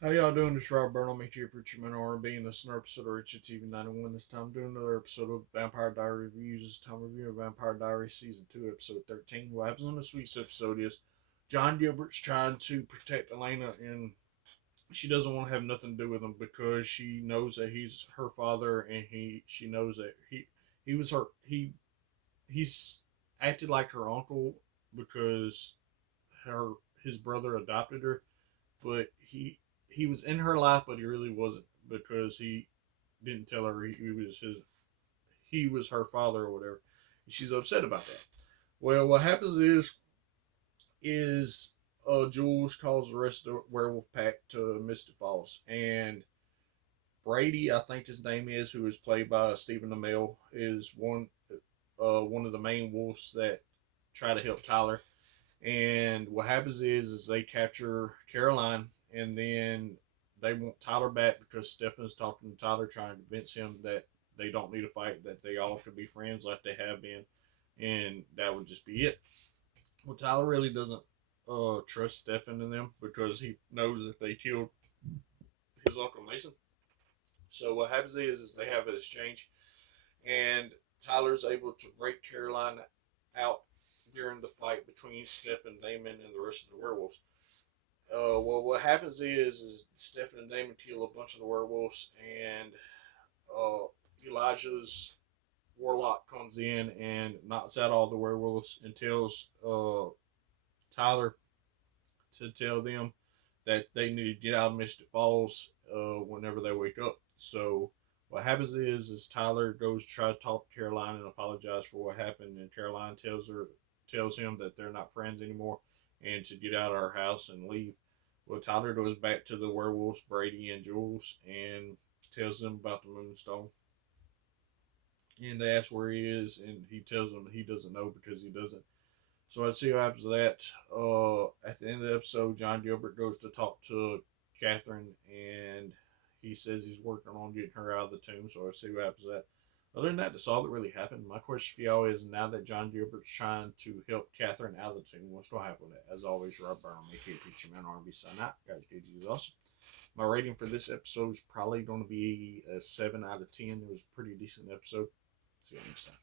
How y'all doing? This is Rob Burnham, here for Richmond R&B, and this is another episode of Richard TV 91. This time doing another episode of Vampire Diary Reviews. This time reviewing Vampire Diary Season 2, Episode 13. What happens on this week's episode is John Gilbert's trying to protect Elena, and she doesn't want to have nothing to do with him because she knows that he's her father, and she knows that he was her he's acted like her uncle because her his brother adopted her, but he was in her life, but he really wasn't because he didn't tell her he was her father or whatever. She's upset about that. Well, what happens is Jules calls the rest of the werewolf pack to Mystic Falls, and Brady, I think his name is, who is played by Stephen Amell, is one of the main wolves that try to help Tyler. And what happens is they capture Caroline, and then they want Tyler back because Stefan's talking to Tyler, trying to convince him that they don't need a fight, that they all can be friends like they have been, and that would just be it. Well, Tyler really doesn't trust Stefan and them because he knows that they killed his uncle Mason. So what happens is they have an exchange, and Tyler's able to break Caroline out during the fight between Stefan, Damon, and the rest of the werewolves. Well, what happens is Stefan and Damon kill a bunch of the werewolves, and uh, Elijah's warlock comes in and knocks out all the werewolves and tells Tyler to tell them that they need to get out of Mystic Falls whenever they wake up. So what happens is Tyler goes to try to talk to Caroline and apologize for what happened, and Caroline tells him that they're not friends anymore and to get out of our house and leave. Well, Tyler goes back to the werewolves, Brady and Jules, and tells them about the Moonstone. And they ask where he is, and he tells them he doesn't know because he doesn't. So let's see what happens to that. At the end of the episode, John Gilbert goes to talk to Catherine, and he says he's working on getting her out of the tomb. So let's see what happens to that. Other than that, that's all that really happened. My question for y'all is, now that John Gilbert's trying to help Catherine out of the tomb, what's going to happen with that? As always, Rob Burnham, aka Teacher Man R&B, sign out. Guys, GG is awesome. My rating for this episode is probably going to be a 7 out of 10. It was a pretty decent episode. See you next time.